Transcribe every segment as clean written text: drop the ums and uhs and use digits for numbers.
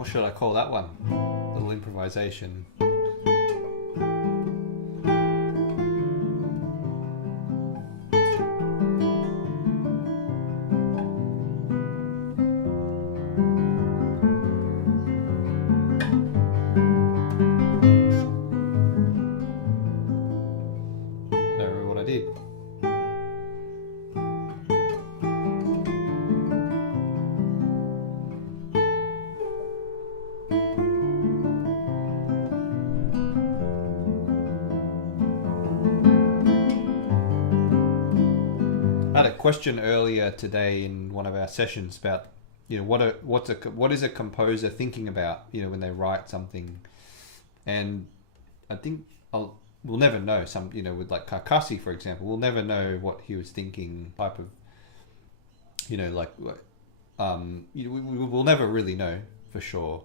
What should I call that one? Little improvisation. I had a question earlier today in one of our sessions about, what is a composer thinking about, when they write something, and I think we'll never know. With like Carcassi, for example, we'll never know what he was thinking. Type of, we'll never really know for sure.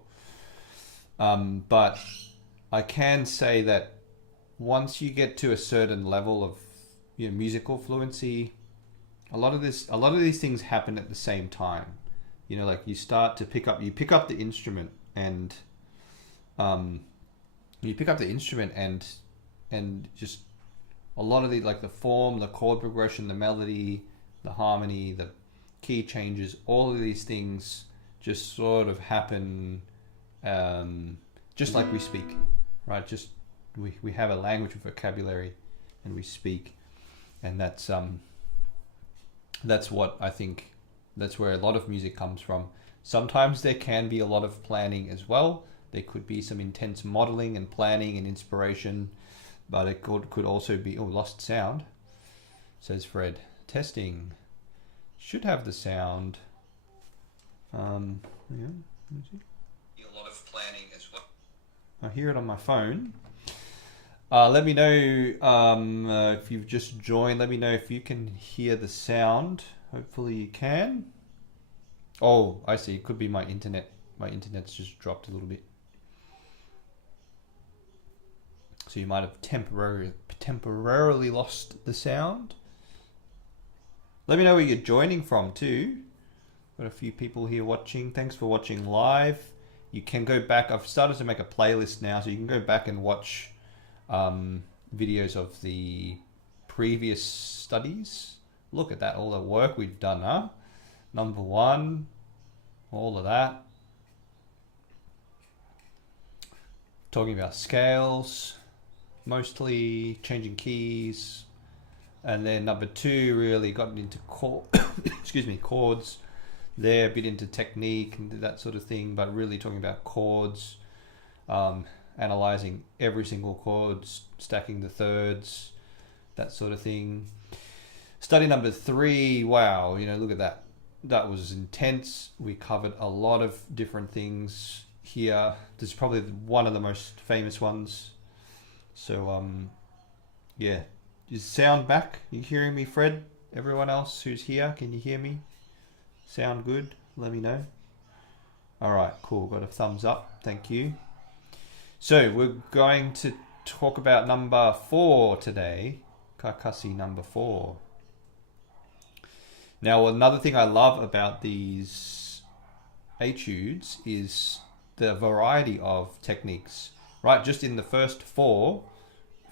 But I can say that once you get to a certain level of musical fluency, a lot of these things happen at the same time. Like you start to pick up the instrument and just a lot of like the form, the chord progression, the melody, the harmony, the key changes, all of these things just sort of happen just like we speak, right? Just we have a language, a vocabulary, and we speak, and that's what I think, that's where a lot of music comes from. Sometimes there can be a lot of planning as well. There could be some intense modeling and planning and inspiration, but it could also be, lost sound, says Fred. Testing. Should have the sound. Yeah. Let me see. A lot of planning as well. I hear it on my phone. Let me know if you've just joined. Let me know if you can hear the sound. Hopefully you can. Oh, I see. It could be my internet. My internet's just dropped a little bit. So you might have temporarily lost the sound. Let me know where you're joining from too. Got a few people here watching. Thanks for watching live. You can go back. I've started to make a playlist now, so you can go back and watch videos of the previous studies. Look at that, all the work we've done, huh? Number one, all of that. Talking about scales, mostly changing keys. And then number two, really got into chords. There, a bit into technique and that sort of thing, but really talking about chords. Analyzing every single chord, stacking the thirds, that sort of thing. Study number three, wow, look at that. That was intense. We covered a lot of different things here. This is probably one of the most famous ones. So, yeah. Is sound back? You hearing me, Fred? Everyone else who's here, can you hear me? Sound good? Let me know. All right, cool. Got a thumbs up. Thank you. So we're going to talk about number 4 today, Carcassi number 4. Now, another thing I love about these etudes is the variety of techniques, right? Just in the first 4,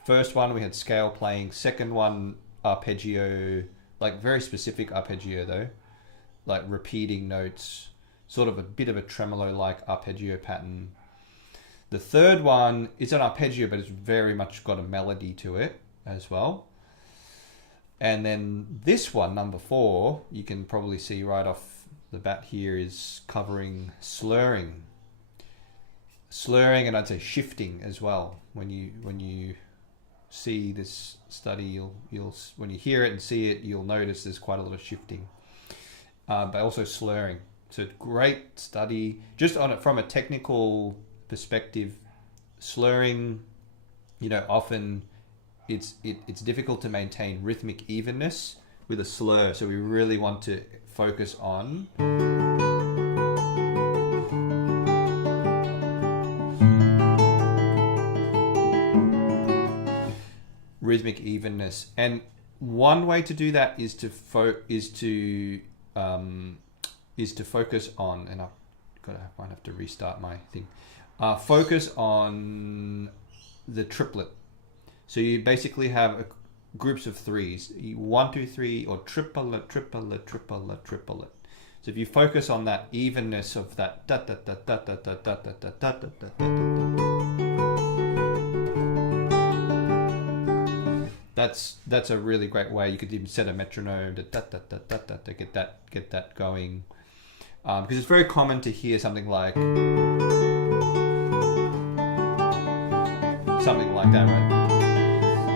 first one we had scale playing, second one arpeggio, like very specific arpeggio though, like repeating notes, sort of a bit of a tremolo-like arpeggio pattern. The third one is an arpeggio, but it's very much got a melody to it as well. And then this one, number 4, you can probably see right off the bat here, is covering slurring. Slurring, and I'd say shifting as well. When you see this study, you'll when you hear it and see it, you'll notice there's quite a lot of shifting. But also slurring. So great study. Just on it from a technical perspective, slurring, often it's difficult to maintain rhythmic evenness with a slur, so we really want to focus on rhythmic evenness. And one way to do that is to focus on, and I'll might have to restart my thing. Focus on the triplet. So you basically have groups of threes, 1, 2, 3, or triplet, triplet, triplet, triplet. So if you focus on that evenness of that da da da da da da da da da da da da da, that's a really great way. You could even set a metronome to da da da da da to get that going, because it's very common to hear something like that, right?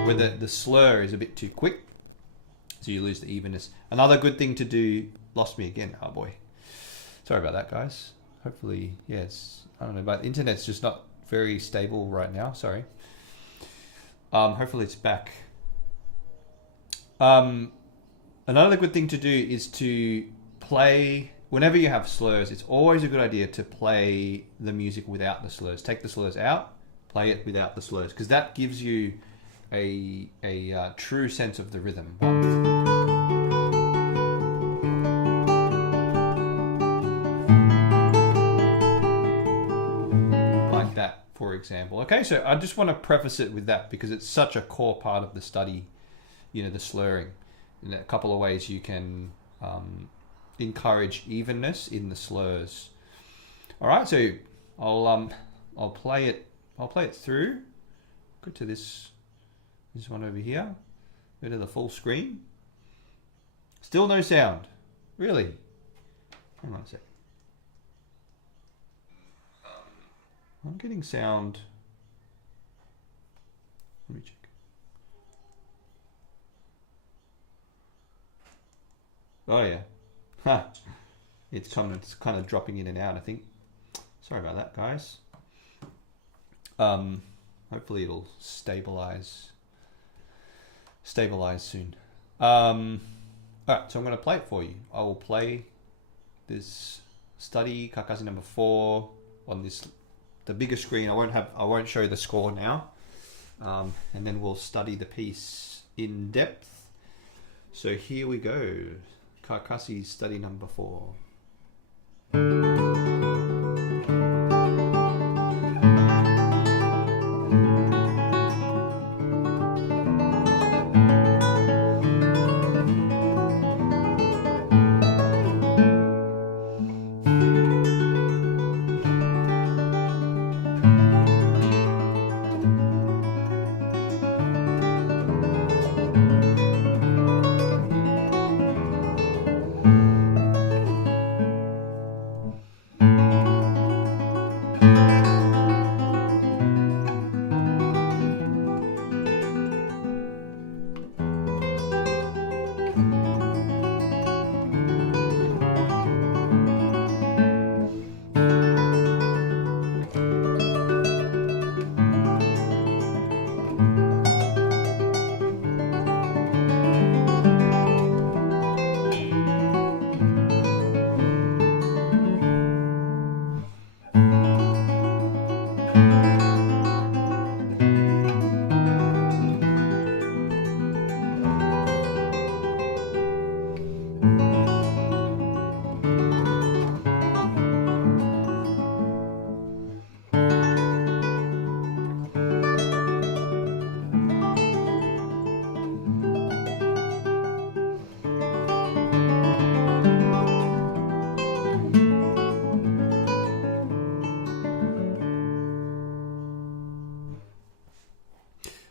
Where the slur is a bit too quick, so you lose the evenness. Another good thing to do, lost me again, oh boy. Sorry about that, guys. Hopefully, yeah, I don't know, but the internet's just not very stable right now, sorry. Hopefully it's back. Another good thing to do is to play, whenever you have slurs, it's always a good idea to play the music without the slurs. Take the slurs out, play it without the slurs, because that gives you a true sense of the rhythm. Like that, for example. Okay, so I just want to preface it with that because it's such a core part of the study, you know, the slurring. In a couple of ways you can encourage evenness in the slurs. All right, so I'll play it through. Go to this one over here. Go to the full screen. Still no sound. Really? Hang on a sec. I'm getting sound. Let me check. Oh yeah. Huh. It's kind of dropping in and out, I think. Sorry about that, guys. Hopefully it'll stabilize soon. Alright, so I'm going to play it for you. I will play this study, Carcassi number 4, on the bigger screen. I won't show the score now. And then we'll study the piece in depth. So here we go. Carcassi study number 4.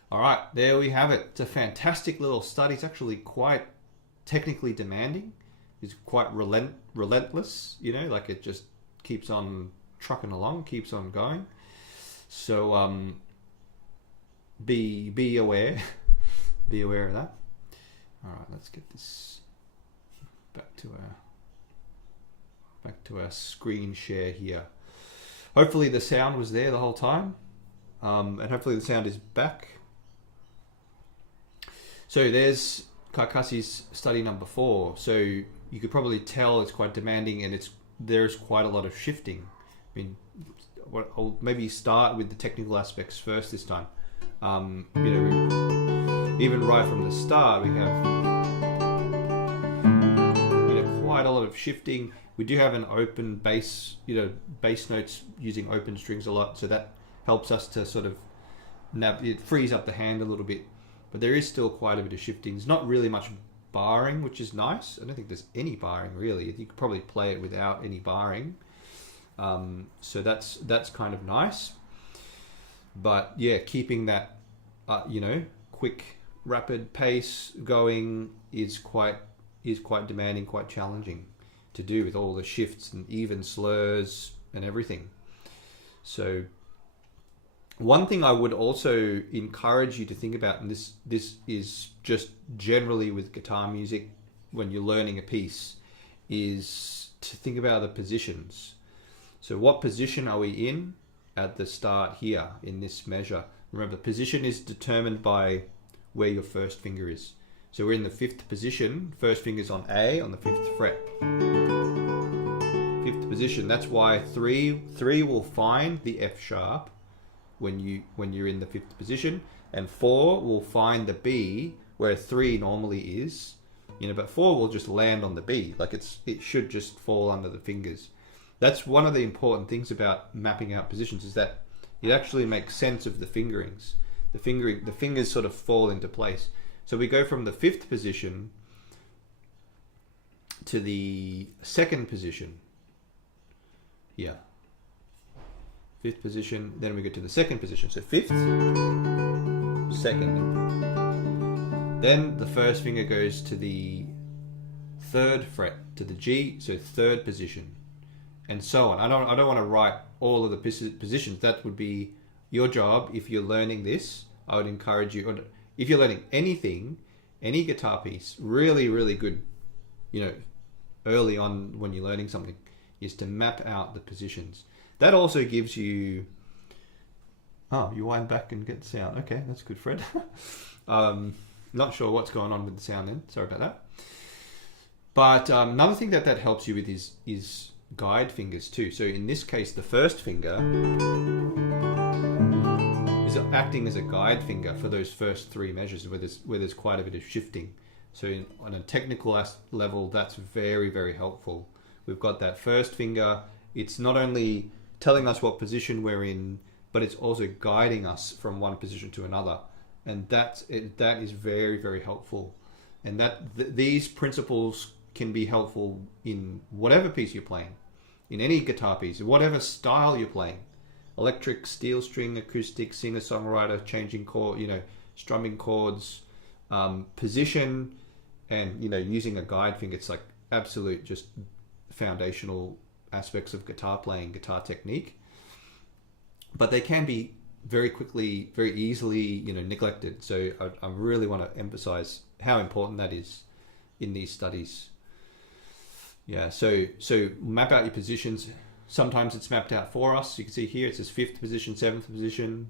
All right, there we have it. It's a fantastic little study. It's actually quite technically demanding. It's quite relentless, you know, like it just keeps on trucking along, keeps on going. So be aware. Be aware of that. All right, let's get this back to our screen share here. Hopefully the sound was there the whole time, and hopefully the sound is back. So there's Carcassi's study number 4. So you could probably tell it's quite demanding, and there's quite a lot of shifting. I mean, I'll maybe start with the technical aspects first this time. You know, even right from the start, we have quite a lot of shifting, We do have an open bass, bass notes using open strings a lot, so that helps us to sort of it frees up the hand a little bit. But there is still quite a bit of shifting. There's not really much barring, which is nice. I don't think there's any barring really. You could probably play it without any barring. So that's kind of nice. But yeah, keeping that quick, rapid pace going is quite demanding, quite challenging to do with all the shifts and even slurs and everything. So one thing I would also encourage you to think about, and this is just generally with guitar music when you're learning a piece, is to think about the positions. So what position are we in at the start here in this measure? Remember, position is determined by where your first finger is. So we're in the 5th position, first finger's on A on the 5th fret. 5th position, that's why 3 will find the F sharp when you're in the 5th position, and 4 will find the B where 3 normally is, but 4 will just land on the B, like it should just fall under the fingers. That's one of the important things about mapping out positions, is that it actually makes sense of the fingerings. The fingers sort of fall into place. So we go from the 5th position to the 2nd position. Yeah. 5th position, then we go to the 2nd position. So 5th, 2nd. Then the first finger goes to the 3rd fret, to the G, so 3rd position, and so on. I don't want to write all of the positions. That would be your job. If you're learning this, I would encourage you, or if you're learning anything, any guitar piece, really, really good, early on when you're learning something, is to map out the positions. That also gives you... Oh, you wind back and get the sound. Okay, that's good, Fred. Not sure what's going on with the sound then. Sorry about that. But another thing that helps you with is guide fingers too. So in this case, the first finger is acting as a guide finger for those first 3 measures where there's quite a bit of shifting. So on a technical level, that's very, very helpful. We've got that first finger. It's not only telling us what position we're in, but it's also guiding us from one position to another. And that is very, very helpful. And these principles can be helpful in whatever piece you're playing, in any guitar piece, whatever style you're playing. Electric, steel string, acoustic, singer-songwriter, changing chord, strumming chords, position, and using a guide finger. It's like absolute just foundational aspects of guitar playing, guitar technique. But they can be very quickly, very easily, neglected. So I really want to emphasize how important that is in these studies. Yeah, so map out your positions. Sometimes it's mapped out for us. You can see here it says 5th position, 7th position.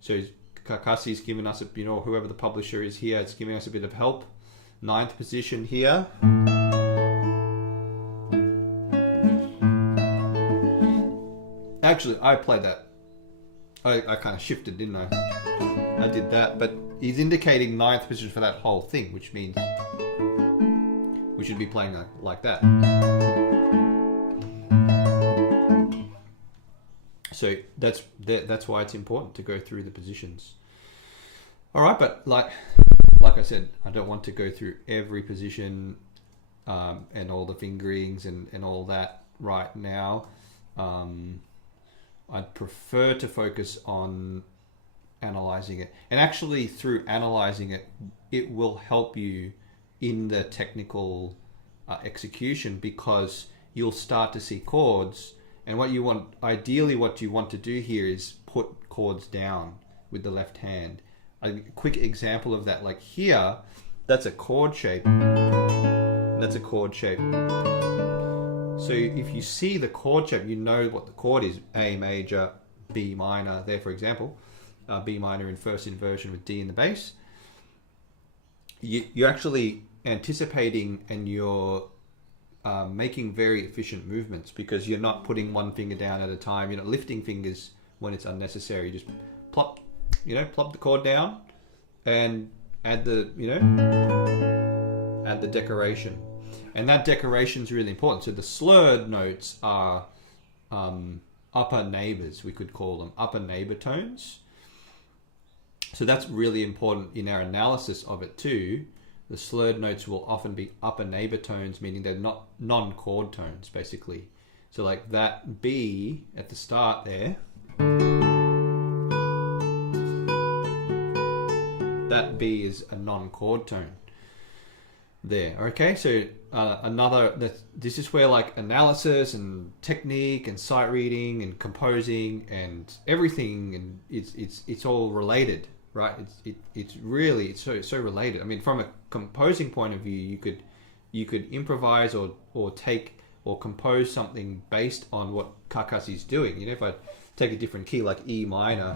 So Carcassi is giving us whoever the publisher is here, it's giving us a bit of help. 9th position here. Actually, I played that. I kind of shifted, didn't I? I did that, but he's indicating 9th position for that whole thing, which means we should be playing like that. So that's why it's important to go through the positions. All right, but like I said, I don't want to go through every position and all the fingerings and all that right now. I'd prefer to focus on analyzing it. And actually through analyzing it, it will help you in the technical execution, because you'll start to see chords. And ideally what you want to do here is put chords down with the left hand. A quick example of that, like here, that's a chord shape. That's a chord shape. So if you see the chord shape, you know what the chord is. A major, B minor, there for example. B minor in first inversion with D in the bass. You're actually anticipating, and you're making very efficient movements, because you're not putting one finger down at a time. You're not lifting fingers when it's unnecessary. You just plop the chord down and add the decoration. And that decoration is really important. So the slurred notes are upper neighbors, we could call them, upper neighbor tones. So that's really important in our analysis of it too. The slurred notes will often be upper neighbor tones, meaning they're not non-chord tones, basically. So like that B at the start there, that B is a non-chord tone there. Okay, so this is where like analysis and technique and sight reading and composing and everything, and it's all related, right? It's so related. I mean, from a composing point of view, you could improvise or take or compose something based on what Carcassi is doing. You know, if I take a different key like E minor,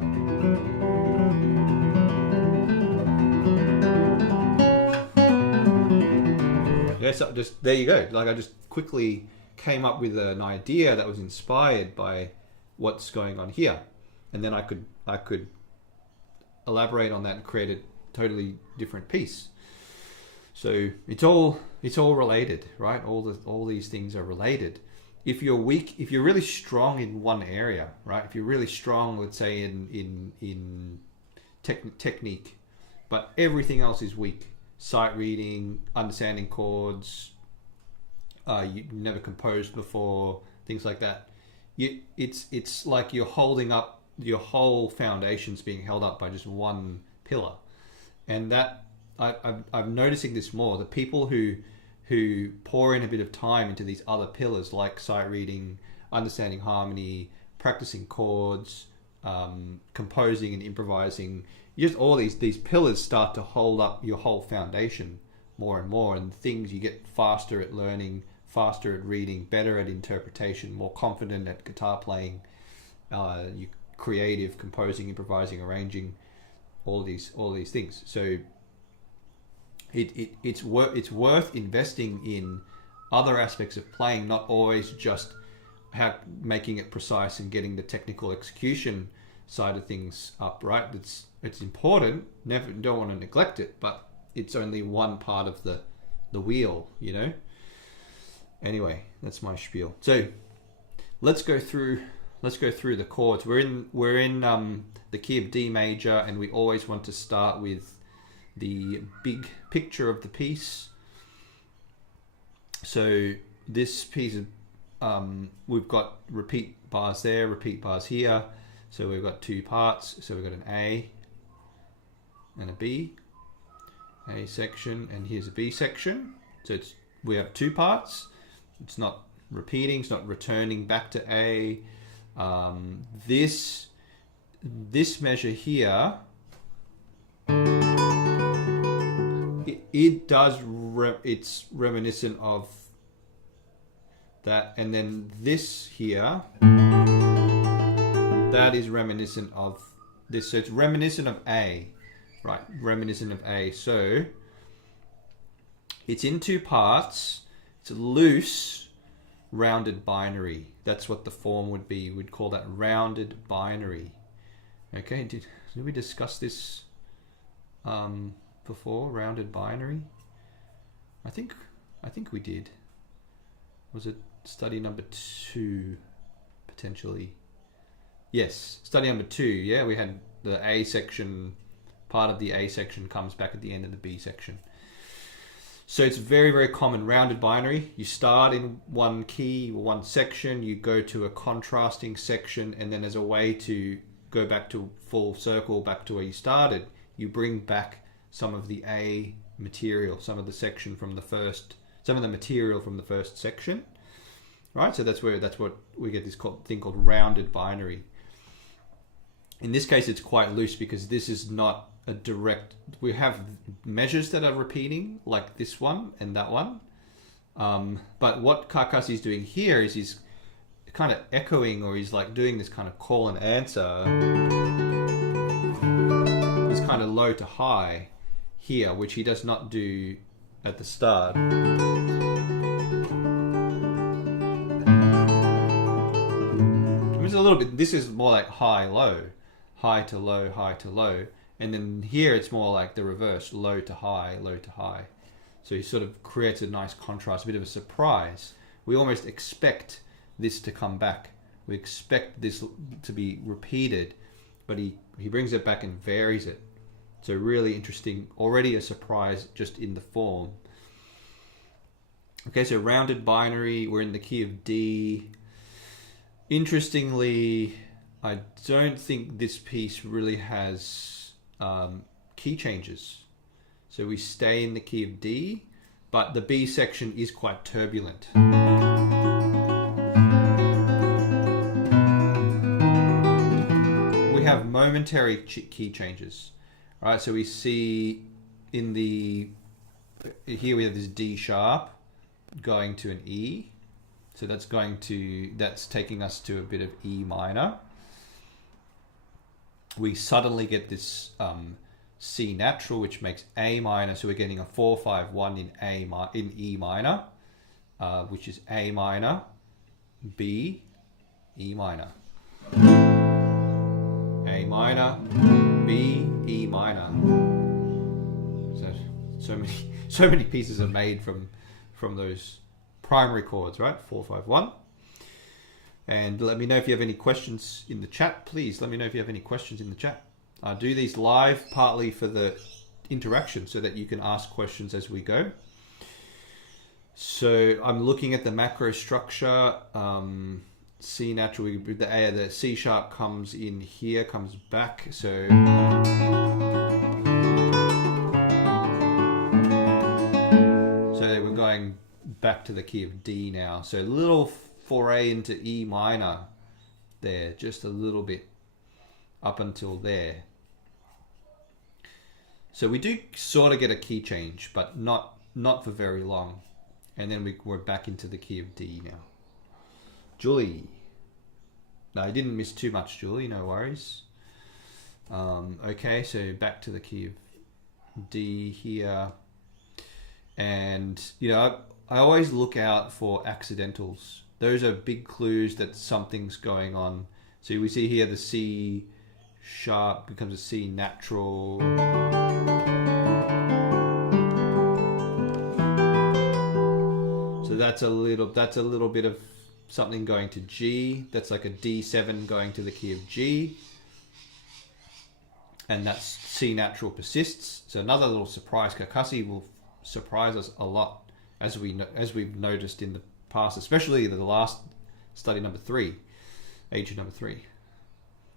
yeah, so just there you go. Like I just quickly came up with an idea that was inspired by what's going on here, and then I could elaborate on that and create a totally different piece. So it's all related, right? All these things are related. If you're weak, if you're really strong in one area, right? If you're really strong, let's say in technique, but everything else is weak. Sight reading, understanding chords, you've never composed before, things like that. It's like you're holding up, your whole foundation's being held up by just one pillar. And that I'm noticing this more. The people who pour in a bit of time into these other pillars like sight reading, understanding harmony, practicing chords, composing and improvising, just all these pillars start to hold up your whole foundation more and more, and things, you get faster at learning, faster at reading, better at interpretation, more confident at guitar playing, you creative, composing, improvising, arranging, all these things. So it's worth investing in other aspects of playing, not always just making it precise and getting the technical execution side of things up, right? It's important, don't want to neglect it, but it's only one part of the wheel, you know. Anyway, that's my spiel. So let's go through the chords. We're in the key of D major, and we always want to start with the big picture of the piece. So this piece we've got repeat bars there, repeat bars here. So we've got two parts. So we've got an A and a B, A section, and here's a B section. So we have two parts. It's not repeating, it's not returning back to A. This measure here, it does it's reminiscent of that, and then this here, that is reminiscent of this. So it's reminiscent of A, right? Reminiscent of A. So it's in two parts. It's a loose, rounded binary. That's what the form would be. We'd call that rounded binary. Okay, did we discuss this before? Rounded binary? I think we did. Was it study number 2 potentially? Yes, study number 2. Yeah, we had the A section. Part of the A section comes back at the end of the B section. So it's very, very common, rounded binary. You start in one key, one section, you go to a contrasting section, and then as a way to go back to full circle, back to where you started, you bring back some of the A material, some of the material from the first section, right? So that's what we get this thing called rounded binary. In this case, it's quite loose because this is not a direct, we have measures that are repeating like this one and that one, but what Carcassi is doing here is he's kind of echoing, or he's like doing this kind of call and answer. It's kind of low to high here, which he does not do at the start. It's a little bit, this is more like high low, high to low, high to low. And then here it's more like the reverse, low to high, low to high. So he sort of creates a nice contrast, a bit of a surprise. We almost expect this to come back. We expect this to be repeated, but he brings it back and varies it. So really interesting, already a surprise just in the form. Okay, so rounded binary, we're in the key of D. Interestingly, I don't think this piece really has key changes. So we stay in the key of D, but the B section is quite turbulent. We have momentary key changes. All right, so we see in the, here we have this D sharp going to an E. So that's taking us to a bit of E minor. We suddenly get this C natural, which makes A minor. So we're getting a 4-5-1 in E minor, which is A minor, B, E minor. A minor, B, E minor. So many pieces are made from those primary chords, right? 4-5-1. And let me know if you have any questions in the chat. Please let me know if you have any questions in the chat. I do these live partly for the interaction so that you can ask questions as we go. So I'm looking at the macro structure. C natural, the C sharp comes in here, comes back. So we're going back to the key of D now. So a little foray into E minor there, just a little bit up until there. So we do sort of get a key change, but not for very long. And then we're back into the key of D now. Julie. No, I didn't miss too much, Julie, no worries. Okay, so back to the key of D here. And, you know, I always look out for accidentals. Those are big clues that something's going on. So we see here the C sharp becomes a C natural. So that's a little bit of something going to G. That's like a D7 going to the key of G. And that's C natural persists. So another little surprise. Carcassi will surprise us a lot, as we've noticed in the past, especially the last study number 3, Etude number 3.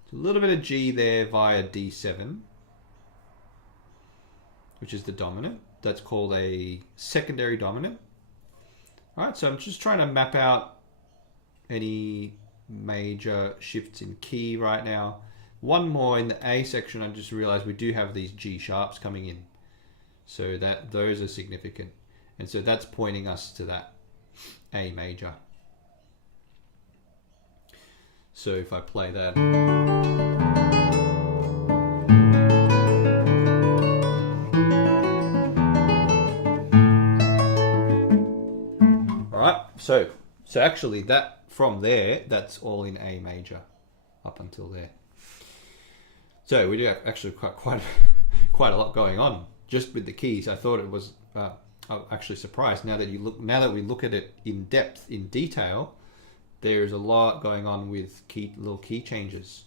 So a little bit of G there via D7, which is the dominant. That's called a secondary dominant. All right, so I'm just trying to map out any major shifts in key right now. One more in the A section, I just realized we do have these G sharps coming in. So those are significant. And so that's pointing us to that A major. So if I play that. All right, so actually that from there, that's all in A major up until there. So we do actually quite a lot going on just with the keys. I thought it was I'm actually surprised now that we look at it in depth, in detail. There's a lot going on with little key changes,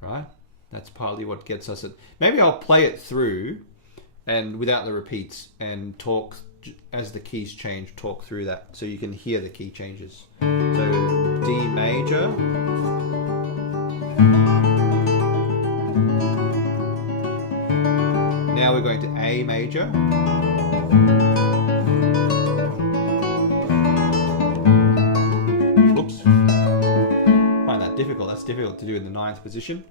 right? That's partly what gets us at. Maybe I'll play it through and without the repeats and talk as the keys change. Talk through that so you can hear the key changes. So D major. Now we're going to A major. Oops. Find that difficult. That's difficult to do in the 9th position.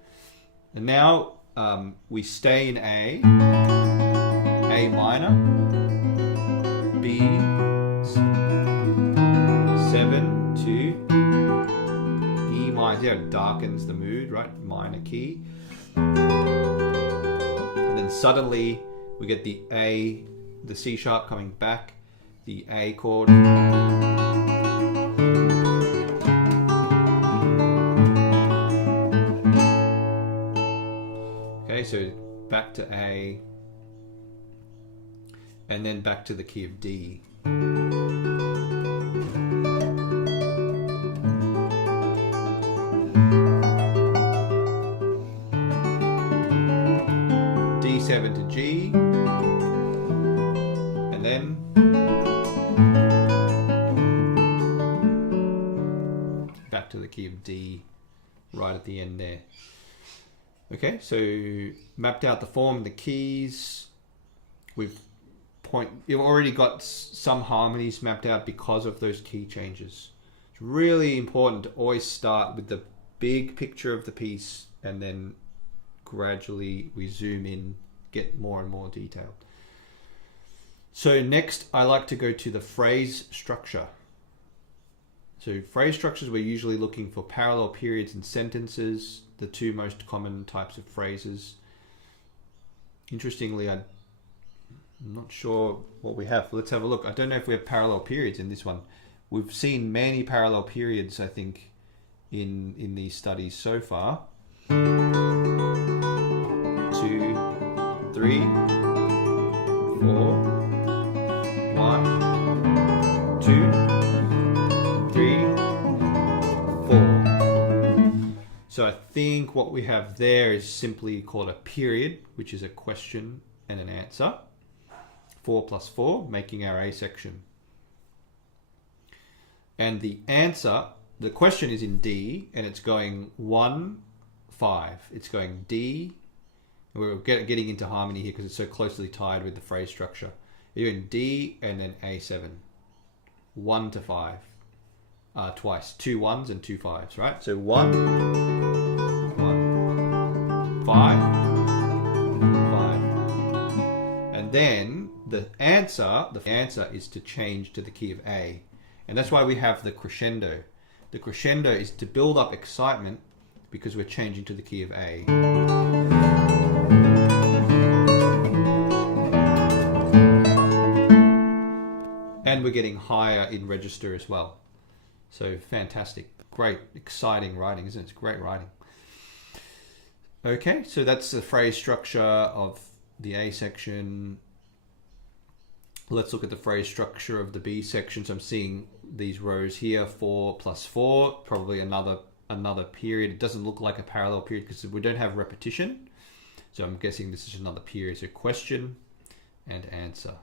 And now we stay in A minor, B, 7 to E minor. There it darkens the mood, right? Minor key. Suddenly we get the C sharp coming back, the A chord. Okay, so back to A. and then back to the key of D. D7 to G, and then back to the key of D right at the end there. Okay, so mapped out the form, the keys. You've already got some harmonies mapped out because of those key changes. It's really important to always start with the big picture of the piece, and then gradually we zoom in, get more and more detailed. So next, I like to go to the phrase structure. So phrase structures, we're usually looking for parallel periods and sentences, the two most common types of phrases. Interestingly, I'm not sure what we have. Let's have a look. I don't know if we have parallel periods in this one. We've seen many parallel periods, I think, in these studies so far. 2, 3, 4, 1, 2, 3, 4. So I think what we have there is simply called a period, which is a question and an answer. 4 plus 4, making our A section. And the answer, the question is in D, and it's going 1, 5. It's going D. We're getting into harmony here because it's so closely tied with the phrase structure. You're in D and then A7. 1 to 5. Twice. 2 1s and 2 5s, right? So 1, 1, 5, 5. And then the answer is to change to the key of A. And that's why we have the crescendo. The crescendo is to build up excitement because we're changing to the key of A. And we're getting higher in register as well. So fantastic. Great, exciting writing, isn't it? It's great writing. Okay, so that's the phrase structure of the A section. Let's look at the phrase structure of the B section. So I'm seeing these rows here, 4 plus 4, probably another period. It doesn't look like a parallel period because we don't have repetition. So I'm guessing this is another period. So question and answer.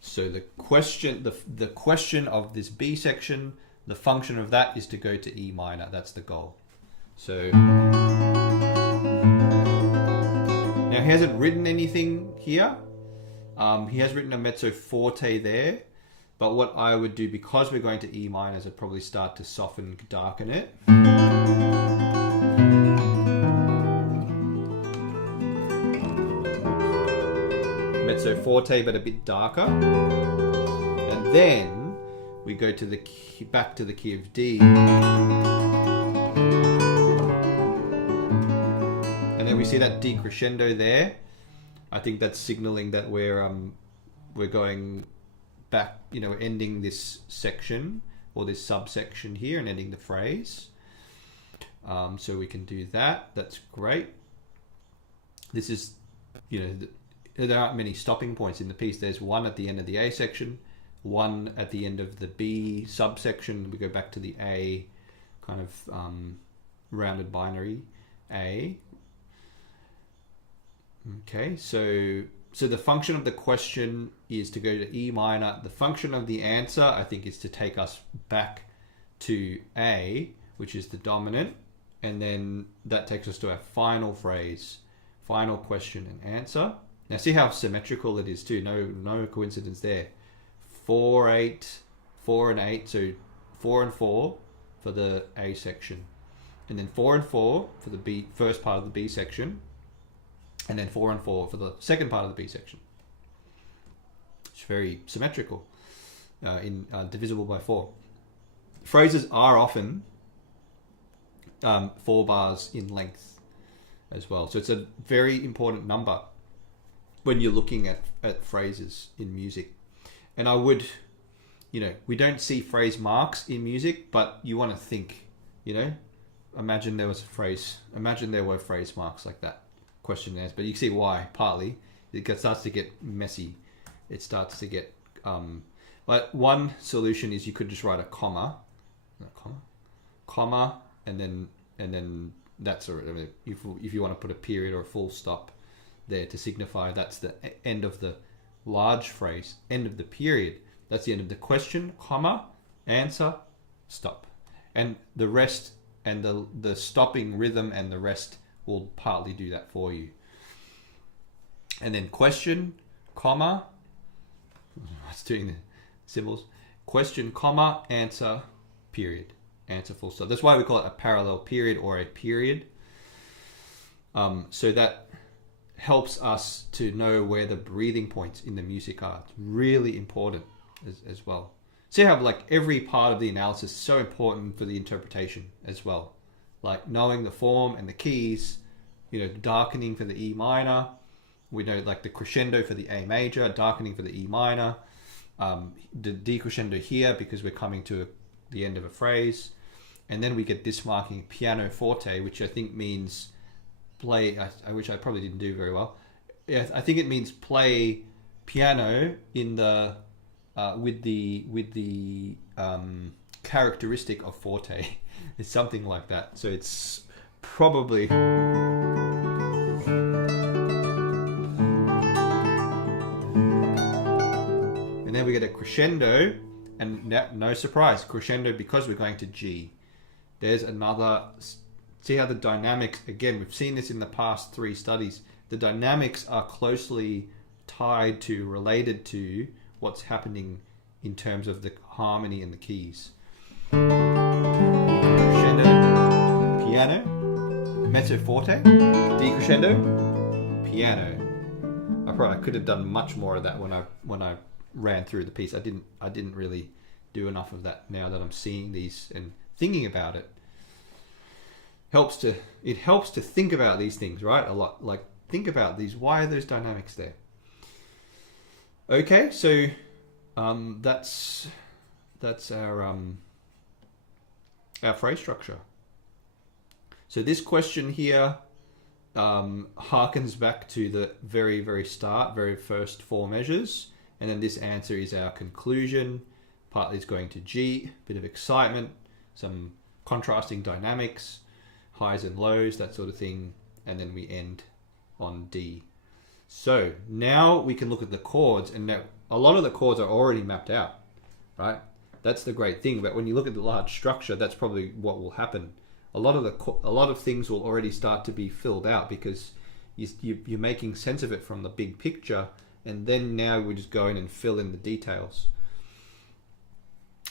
So the question of this B section, the function of that is to go to E minor. That's the goal. So now he hasn't written anything here. He has written a mezzo forte there. But what I would do, because we're going to E minor, is I'd probably start to soften, darken it. Mezzo forte, but a bit darker. And then we go to the key, back to the key of D. And then we see that D crescendo there. I think that's signaling that we're going back, ending this section or this subsection here and ending the phrase. So we can do that. That's great. This is, there aren't many stopping points in the piece. There's one at the end of the A section, one at the end of the B subsection. We go back to the A kind of rounded binary A. Okay, so the function of the question is to go to E minor. The function of the answer, I think, is to take us back to A, which is the dominant, and then that takes us to our final phrase, final question and answer. Now see how symmetrical it is too. No coincidence there. 4, 8, 4 and 8. So 4 and 4 for the A section, and then 4 and 4 for the B, first part of the B section, and then 4 and 4 for the second part of the B section. It's very symmetrical, divisible by 4. Phrases are often 4 bars in length as well. So it's a very important number when you're looking at phrases in music. And I would, we don't see phrase marks in music, but you want to think, imagine there were phrase marks like that. Question and answer, but you can see why. Partly starts to get messy. It starts to get like one solution is you could just write a comma, and then that's all right. If you want to put a period or a full stop there to signify that's the end of the large phrase, end of the period. That's the end of the question, comma, answer, stop. And the rest and the stopping rhythm and the rest will partly do that for you. And then question, comma, it's doing the symbols, question, comma, answer, period, answer, full stop. That's why we call it a parallel period or a period. So that helps us to know where the breathing points in the music are. It's really important as well. See how like every part of the analysis is so important for the interpretation as well. Like knowing the form and the keys, darkening for the E minor. We know like the crescendo for the A major, darkening for the E minor, the decrescendo here because we're coming to the end of a phrase. And then we get this marking piano forte, which I think means play, which I probably didn't do very well. Yeah, I think it means play piano in the with the characteristic of forte. It's something like that. So it's probably and then we get a crescendo, and no surprise, crescendo because we're going to G. There's another. See how the dynamics, again, we've seen this in the past 3 studies. The dynamics are closely tied to, related to what's happening in terms of the harmony and the keys. Crescendo, piano, mezzo forte, decrescendo, piano. I could have done much more of that when I ran through the piece. I didn't really do enough of that. Now that I'm seeing these and thinking about it, it helps to think about these things, right? A lot. Like think about these. Why are those dynamics there? Okay, so that's our phrase structure. So this question here harkens back to the very, very start, very first 4 measures. And then this answer is our conclusion. Partly it's going to G, bit of excitement, some contrasting dynamics, highs and lows, that sort of thing. And then we end on D. So now we can look at the chords, and now a lot of the chords are already mapped out, right? That's the great thing. But when you look at the large structure, that's probably what will happen. A lot of things will already start to be filled out because you're making sense of it from the big picture, and then now we just go in and fill in the details.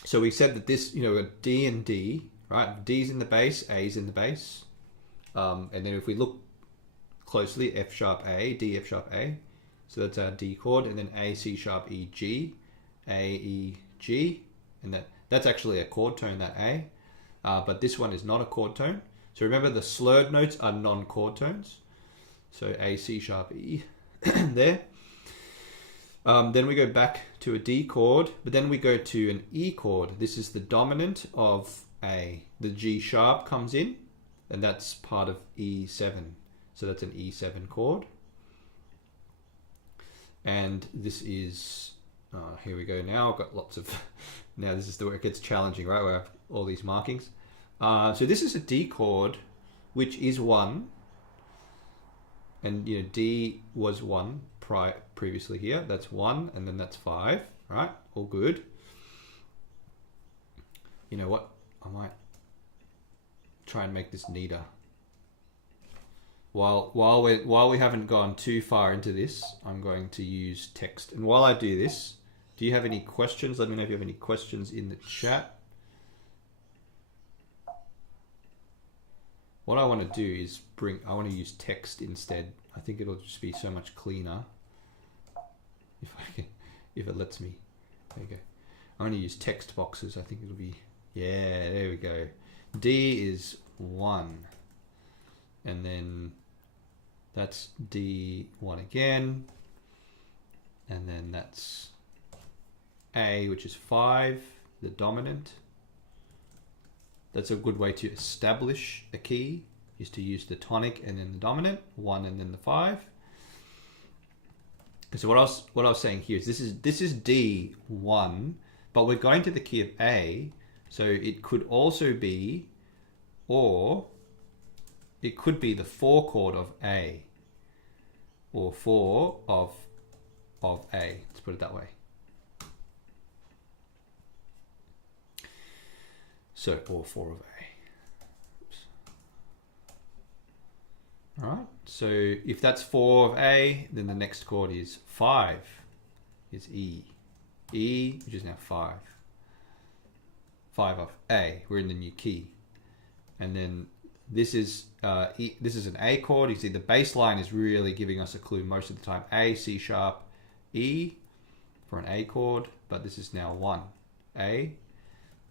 So we said that this, a D and D, right? D's in the bass, A's in the bass, and then if we look closely, F sharp A, D F sharp A, so that's our D chord, and then A C sharp E G, A E G, and that's actually a chord tone, that A. But this one is not a chord tone. So remember the slurred notes are non-chord tones. So A, C sharp, E there. Then we go back to a D chord, but then we go to an E chord. This is the dominant of A. The G sharp comes in, and that's part of E7. So that's an E7 chord. And this is, here we go now. I've got lots of, now this is where it gets challenging, right? Where I have all these markings. So this is a D chord, which is 1. And D was 1 previously here. That's 1, and then that's 5, right? All good. You know what? I might try and make this neater. While we haven't gone too far into this, I'm going to use text. And while I do this, do you have any questions? Let me know if you have any questions in the chat. What I want to do is I want to use text instead. I think it'll just be so much cleaner if it lets me. There you go. I'm going to use text boxes. I think it'll be, yeah, there we go. D is 1. And then that's D1 again. And then that's A, which is 5, the dominant. That's a good way to establish a key, is to use the tonic and then the dominant, 1 and then the 5. So what I was saying here is this is D1, but we're going to the key of A, so it could also be, or it could be the 4 chord of A, or 4 of A. Let's put it that way. So, or 4 of A. Oops. All right. So if that's 4 of A, then the next chord is 5, is E. E, which is now 5. 5 of A. We're in the new key. And then this is this is an A chord. You see the bass line is really giving us a clue most of the time. A, C sharp, E for an A chord, but this is now 1. A.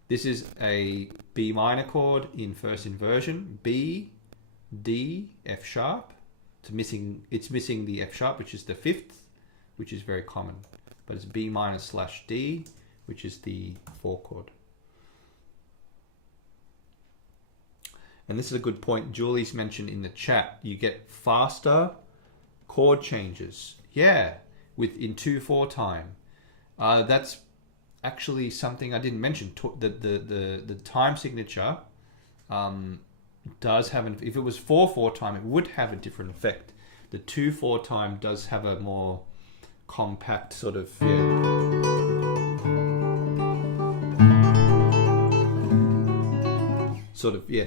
This is a B minor chord in first inversion. B, D, F sharp. It's missing the F sharp, which is the 5th, which is very common. But it's B minor / D, which is the 4 chord. And this is a good point Julie's mentioned in the chat. You get faster chord changes. Yeah, in 2/4 time. That's actually something I didn't mention. The time signature does have if it was 4/4 time, it would have a different effect. The 2/4 time does have a more compact sort of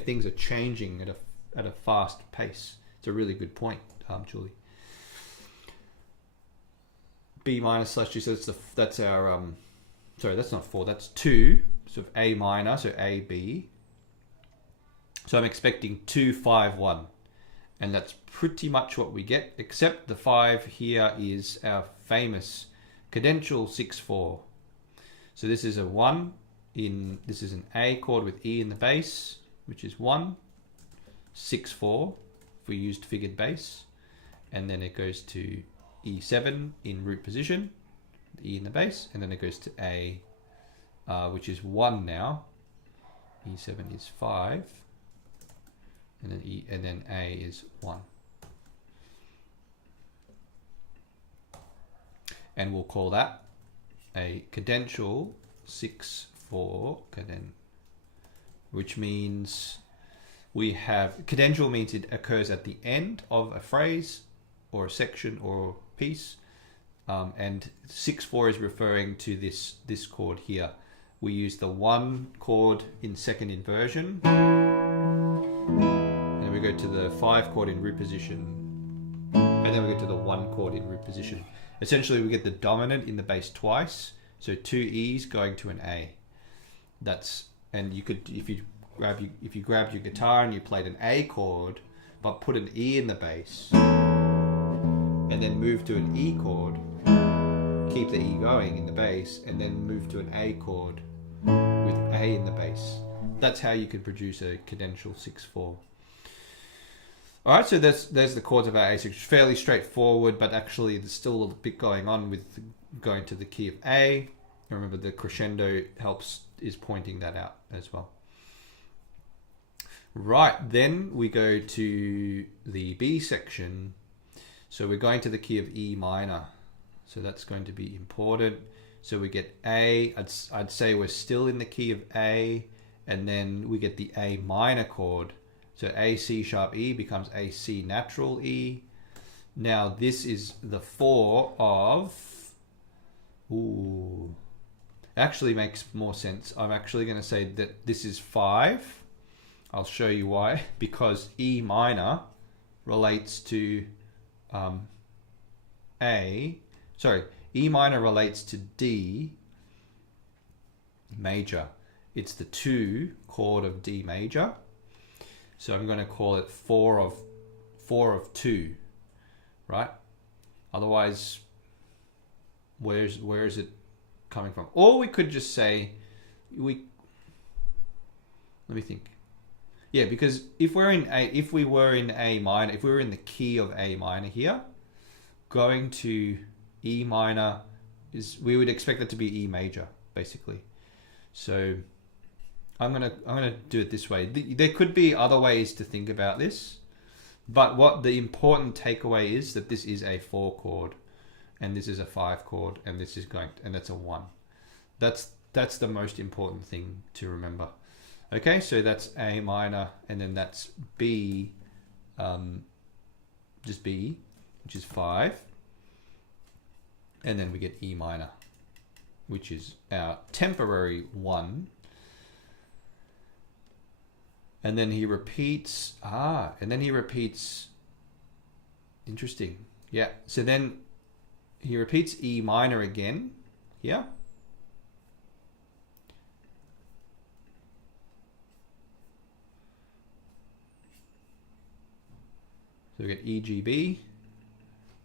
things are changing at a fast pace. It's a really good point, Julie. B minor / G, so that's our sorry, that's not 4, that's 2. So A minor, so A B. So I'm expecting 2 5 1, and that's pretty much what we get. Except the 5 here is our famous cadential 6/4. So this is a 1 in. This is an A chord with E in the bass, which is 1 6/4 if we used figured bass, and then it goes to E7 in root position, E in the bass, and then it goes to A, which is 1 now. E7 is 5, and then and then A is 1. And we'll call that a cadential 6/4 caden, which means we have cadential means it occurs at the end of a phrase or a section or piece, and 6/4 is referring to this chord here. We use the 1 chord in second inversion, and then we go to the 5 chord in root position, and then we go to the 1 chord in root position. Essentially, we get the dominant in the bass twice, so 2 E's going to an A. And you could, if you grabbed your guitar and you played an A chord, but put an E in the bass, and then move to an E chord, keep the E going in the bass, and then move to an A chord with A in the bass. That's how you could produce a cadential 6/4. All right, so there's the chords of our A6. It's fairly straightforward, but actually there's still a bit going on with going to the key of A. Remember, the crescendo is pointing that out as well. Right, then we go to the B section. So we're going to the key of E minor. So that's going to be important. So we get A. I'd say we're still in the key of A, and then we get the A minor chord. So A C sharp E becomes A C natural E. Now this is the 4 of. Ooh, actually makes more sense. I'm actually going to say that this is 5. I'll show you why. Because E minor relates to E minor relates to D major. It's the 2 chord of D major. So I'm going to call it 4 of 2, right? Otherwise, where is it coming from? Or we could just say let me think. Yeah, because if we were in A minor, if we were in the key of A minor here, going to E minor we would expect it to be E major, basically. So I'm gonna do it this way. There could be other ways to think about this, but what the important takeaway is that this is a 4 chord, and this is a 5 chord, and this is going, and that's a 1. That's the most important thing to remember. Okay, so that's A minor, and then that's B, just B, which is 5, and then we get E minor, which is our temporary 1. And then he repeats, interesting. Yeah, so then he repeats E minor again here. So we get E, G, B,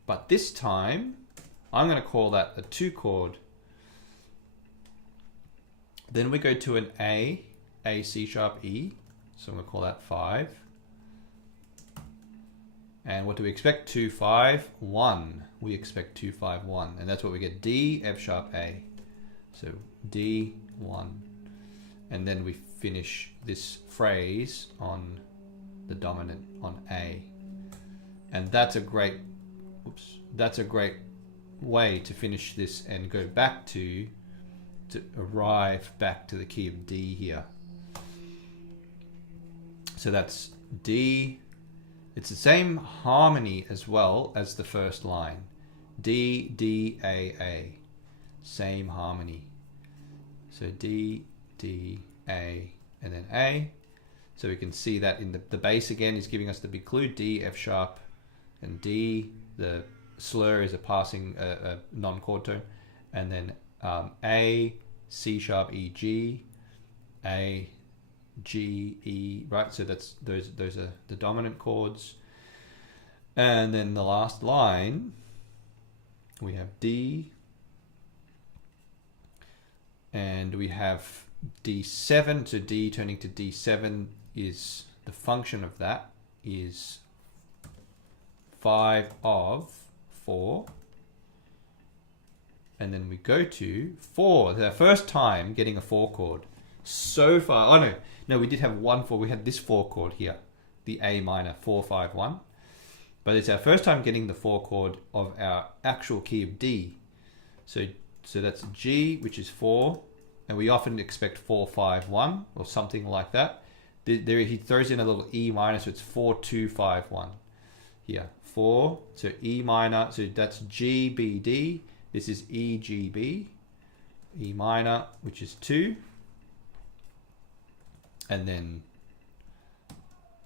but this time I'm going to call that a 2 chord. Then we go to an A, C sharp, E. So I'm going to call that 5. And what do we expect? 2, 5, 1. We expect 2, 5, 1. And that's what we get. D, F sharp, A. So D, 1. And then we finish this phrase on the dominant, on A. And that's a great, that's a great way to finish this and go back to arrive back to the key of D here. So that's D. It's the same harmony as well as the first line. D, D, A, A. Same harmony. So D, D, A, and then A. So we can see that in the bass again is giving us the big clue. D, F sharp, and D. The slur is a passing a non-chord tone. And then A, C sharp, E, G, A, G, E, right? So that's those are the dominant chords. And then the last line, we have D, and we have D7. So D turning to D7 is the function of that is 5 of 4. And then we go to 4. It's our first time getting a 4 chord. So far, oh no, we did have 1 4. We had this 4 chord here, the A minor, 4 5 1. But it's our first time getting the 4 chord of our actual key of D. So that's G, which is 4, and we often expect 4 5 1 or something like that. There he throws in a little E minor, so it's 4 2 5 1 here. 4, so E minor, so that's G B D. This is E G B, E minor, which is 2. And then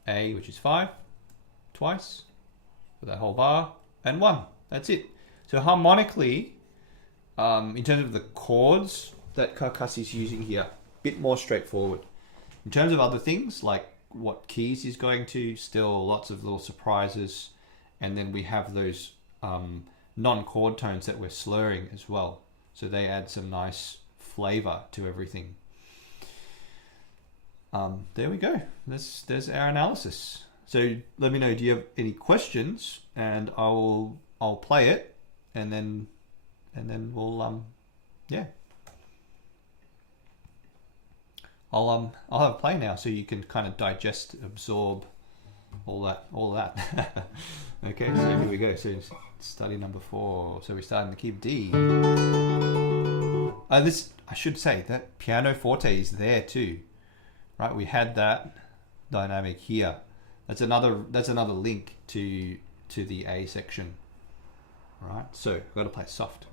A, which is 5, twice for that whole bar, and 1. That's it. So harmonically, in terms of the chords that Carcassi is using here, a bit more straightforward. In terms of other things, like what keys he's going to, still lots of little surprises. And then we have those non-chord tones that we're slurring as well. So they add some nice flavor to everything. There we go. There's our analysis. So let me know, do you have any questions? And I'll play it, and then we'll yeah. I'll have a play now, so you can kind of digest, absorb all that. Okay, so here we go. So study number 4. So we start in the key of D. This, I should say that pianoforte is there too. Right, we had that dynamic here. That's another link to the A section. Right, so we've got to play soft.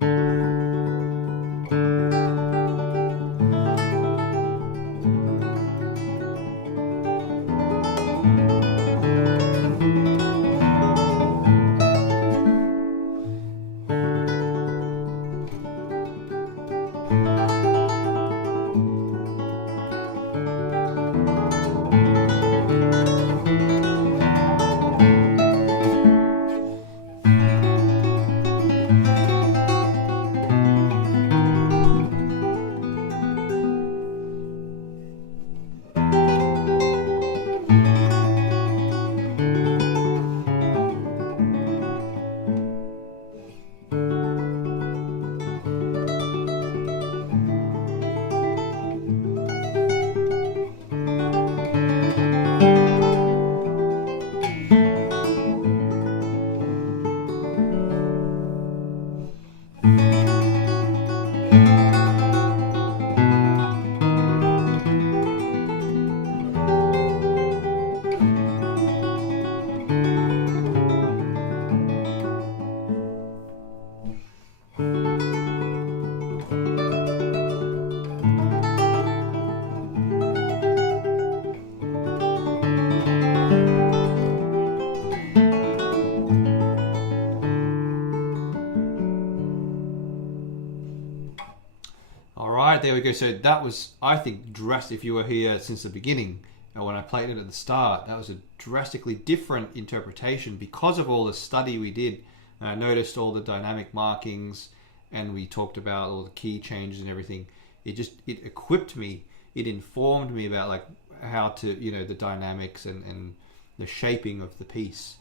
there we go. So that was, I think, drastic. If you were here since the beginning, and when I played it at the start, that was a drastically different interpretation because of all the study we did. And I noticed all the dynamic markings, and we talked about all the key changes and everything. It equipped me. It informed me about like how to, the dynamics and the shaping of the piece.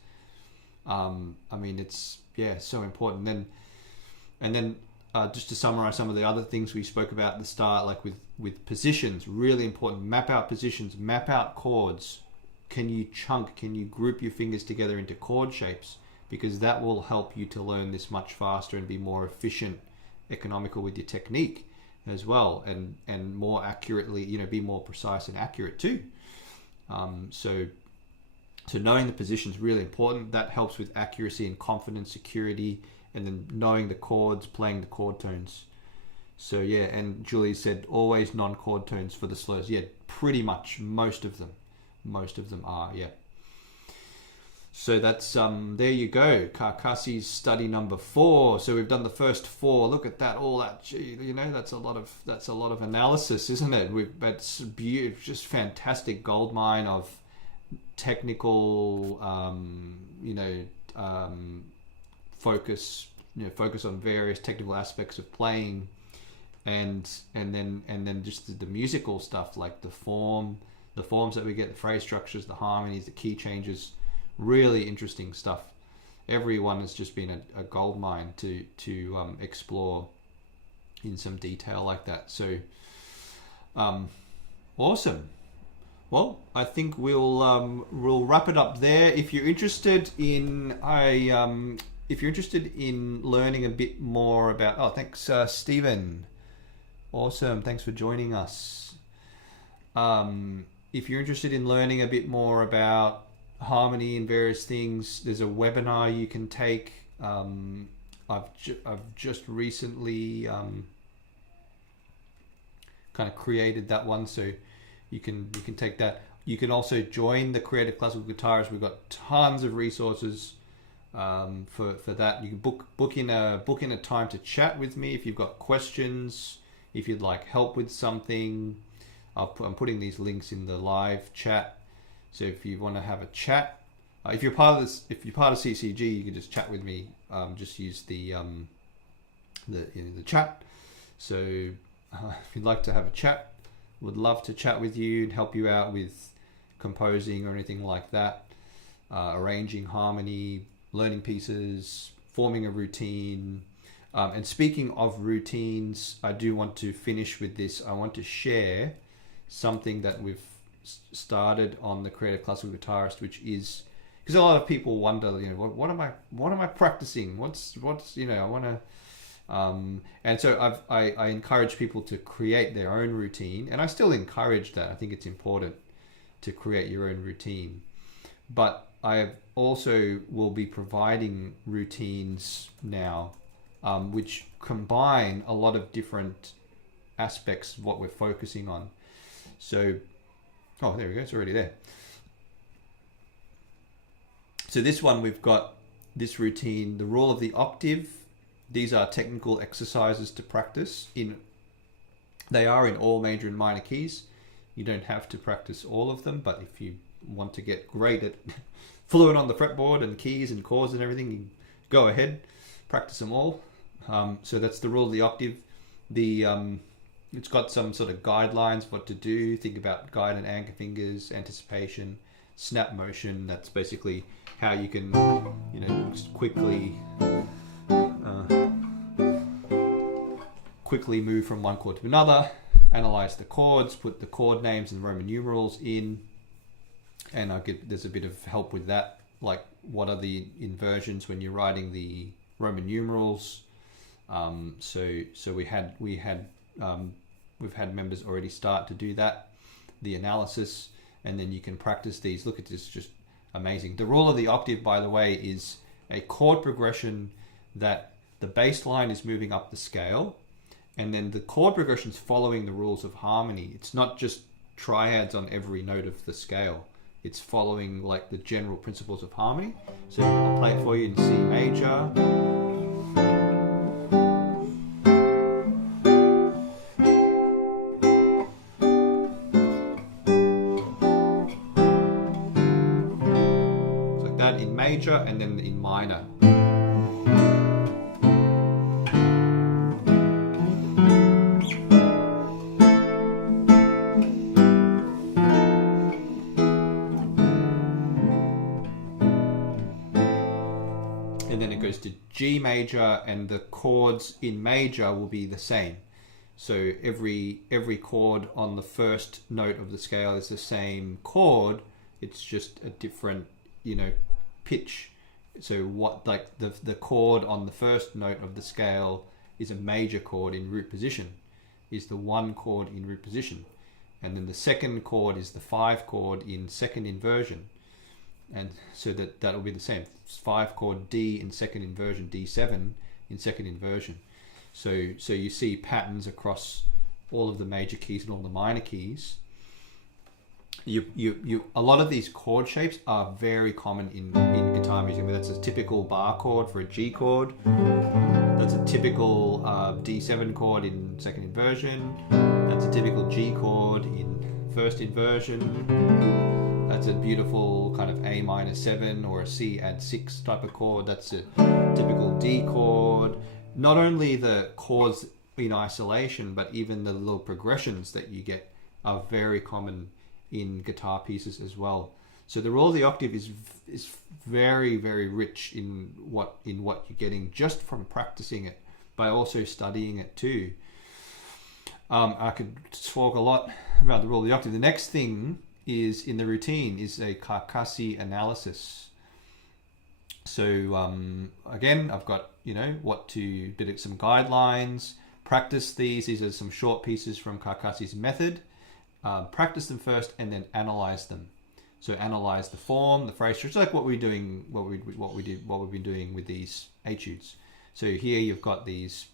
I mean, it's so important. And then just to summarize some of the other things we spoke about at the start, like with positions, really important. Map out positions, map out chords. Can you group your fingers together into chord shapes? Because that will help you to learn this much faster and be more efficient, economical with your technique as well, and more accurately, be more precise and accurate too. So knowing the position is really important. That helps with accuracy and confidence, security, and then knowing the chords, playing the chord tones. So yeah, and Julie said always non-chord tones for the slurs. Yeah, pretty much most of them are, yeah. So that's there you go, Carcassi's study number 4. So we've done the first 4. Look at that, all that. Gee, that's a lot of analysis, isn't it? That's beautiful, just fantastic goldmine of technical, focus on various technical aspects of playing, and then just the musical stuff, like the forms that we get, the phrase structures, the harmonies, the key changes. Really interesting stuff. Everyone has just been a gold mine to explore in some detail like that. So awesome. Well, I think we'll wrap it up there. If you're interested in learning a bit more about, thanks Stephen. Awesome. Thanks for joining us. If you're interested in learning a bit more about harmony and various things, there's a webinar you can take. I've just recently kind of created that one, so you can take that. You can also join the Creative Classical Guitarist. We've got tons of resources for that. You can book in a time to chat with me if you've got questions, if you'd like help with something. I'm putting these links in the live chat. So if you want to have a chat, if you're part of CCG, you can just chat with me. Just use the chat. So if you'd like to have a chat, would love to chat with you and help you out with composing or anything like that, arranging harmony, learning pieces, forming a routine. And speaking of routines, I do want to finish with this. I want to share something that we've started on the Creative Classical Guitarist, which is, because a lot of people wonder, what am I practicing? What's I want to, and so I encourage people to create their own routine, and I still encourage that. I think it's important to create your own routine, but I also will be providing routines now, which combine a lot of different aspects of what we're focusing on. So, there we go, it's already there. So this one, we've got this routine, the rule of the octave. These are technical exercises to practice in. They are in all major and minor keys. You don't have to practice all of them, but if you want to get great at fluent on the fretboard and keys and chords and everything, you go ahead, practice them all. So that's the rule of the octave. It's got some sort of guidelines what to do. Think about guide and anchor fingers, anticipation, snap motion. That's basically how you can, just quickly move from one chord to another, analyze the chords, put the chord names and Roman numerals in, and there's a bit of help with that, like what are the inversions when you're writing the Roman numerals. So we've had members already start to do that, the analysis, and then you can practice these. Look at this, just amazing. The rule of the octave, by the way, is a chord progression that the bass line is moving up the scale, and then the chord progression is following the rules of harmony. It's not just triads on every note of the scale. It's following like the general principles of harmony. So I'll play it for you in C major. major and then in minor. And then it goes to G major, and the chords in major will be the same. So every chord on the first note of the scale is the same chord. It's just a different, pitch. So what, like the chord on the first note of the scale is a major chord in root position, is the 1 chord in root position. And then the second chord is the 5 chord in second inversion. And so that will be the same. 5 chord D in second inversion, D7 in second inversion. So you see patterns across all of the major keys and all the minor keys. A lot of these chord shapes are very common in guitar music. I mean, that's a typical bar chord for a G chord. That's a typical D7 chord in second inversion. That's a typical G chord in first inversion. That's a beautiful kind of A minor 7 or a C add 6 type of chord. That's a typical D chord. Not only the chords in isolation, but even the little progressions that you get are very common in guitar pieces as well. So the roll of the octave is very, very rich in what you're getting just from practicing it, by also studying it too. I could talk a lot about the roll of the octave. The next thing is in the routine is a Carcassi analysis. So again, I've got some guidelines. Practice these. These are some short pieces from Carcassi's method. Practice them first and then analyze them. So analyze the form, the phrase structure, like what we've been doing with these etudes. So here you've got these,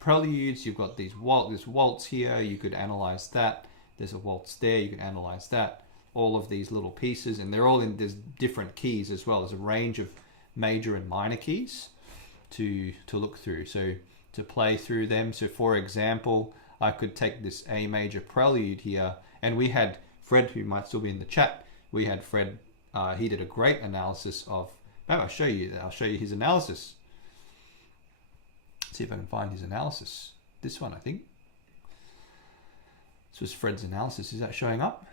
preludes. You've got this waltz here. You could analyze that. There's a waltz there. You can analyze that. All of these little pieces, and they're all there's different keys as well. There's a range of major and minor keys to look through. So to play through them. So for example, I could take this A major prelude here, and we had Fred, who might still be in the chat. We had Fred. He did a great analysis of. Maybe I'll show you his analysis. Let's see if I can find his analysis. This one, I think. This was Fred's analysis. Is that showing up?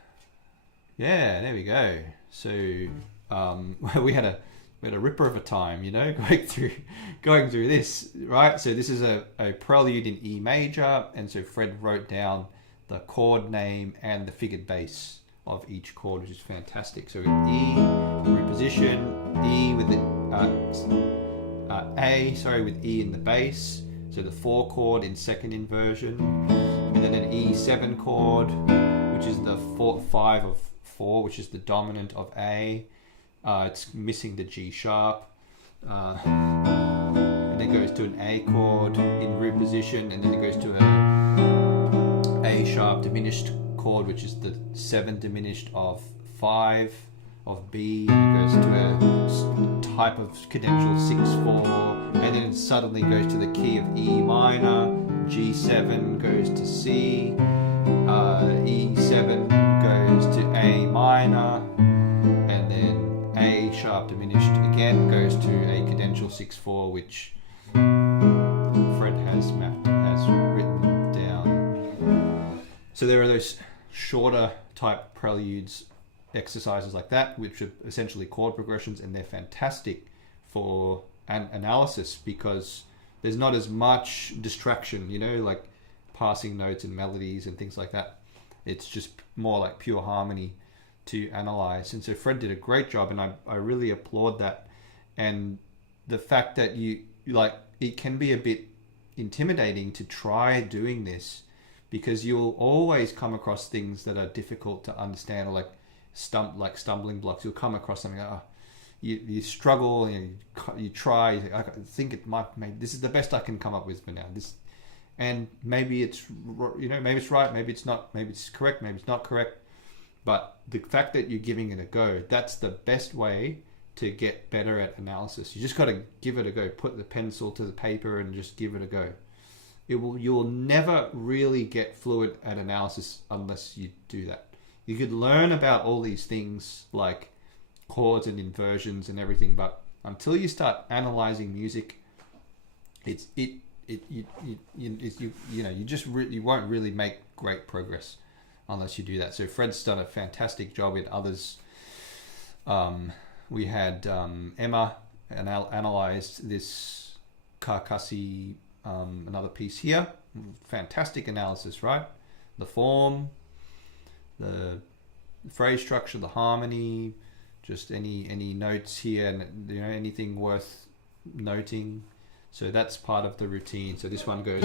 Yeah, there we go. So we had a ripper of a time, going through this, right? So this is a prelude in E major, and so Fred wrote down the chord name and the figured bass of each chord, which is fantastic. So in E, root position, E with the with E in the bass. So the 4 chord in second inversion, and then an E7 chord, which is the 5 of 4, which is the dominant of A. It's missing the G sharp, and then goes to an A chord in root position, and then it goes to a A sharp diminished chord, which is the 7 diminished of 5 of B, and it goes to a type of cadential 6/4, and then it suddenly goes to the key of E minor. G7 goes to C, E7 goes to A minor, and then A sharp diminished again goes to a cadential 6/4, which Fred has written down. So there are those shorter type preludes exercises like that, which are essentially chord progressions, and they're fantastic for an analysis because there's not as much distraction, like passing notes and melodies and things like that. It's just more like pure harmony to analyze. And so Fred did a great job, and I really applaud that. And the fact that it can be a bit intimidating to try doing this, because you'll always come across things that are difficult to understand, or like stumbling blocks. You'll come across something, you struggle, you try, I think it might, maybe this is the best I can come up with for now. And maybe it's, maybe it's right, maybe it's not, maybe it's correct, maybe it's not correct. But the fact that you're giving it a go, that's the best way to get better at analysis. You just got to give it a go. Put the pencil to the paper and just give it a go. You'll never really get fluent at analysis unless you do that. You could learn about all these things like chords and inversions and everything, but until you start analyzing music, you won't really make great progress unless you do that. So Fred's done a fantastic job in others. We had Emma analyzed this Carcassi, another piece here. Fantastic analysis, right? The form, the phrase structure, the harmony, just any notes here, and anything worth noting. So that's part of the routine. So this one goes.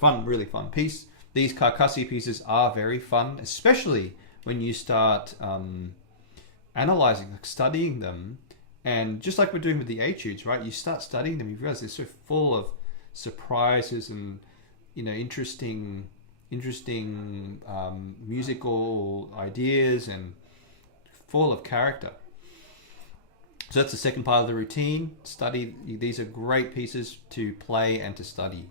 Fun, really fun piece. These Carcassi pieces are very fun, especially when you start analyzing, like studying them, and just like we're doing with the Etudes, right? You start studying them, you realize they're so full of surprises and interesting musical ideas and full of character. So that's the second part of the routine. Study. These are great pieces to play and to study.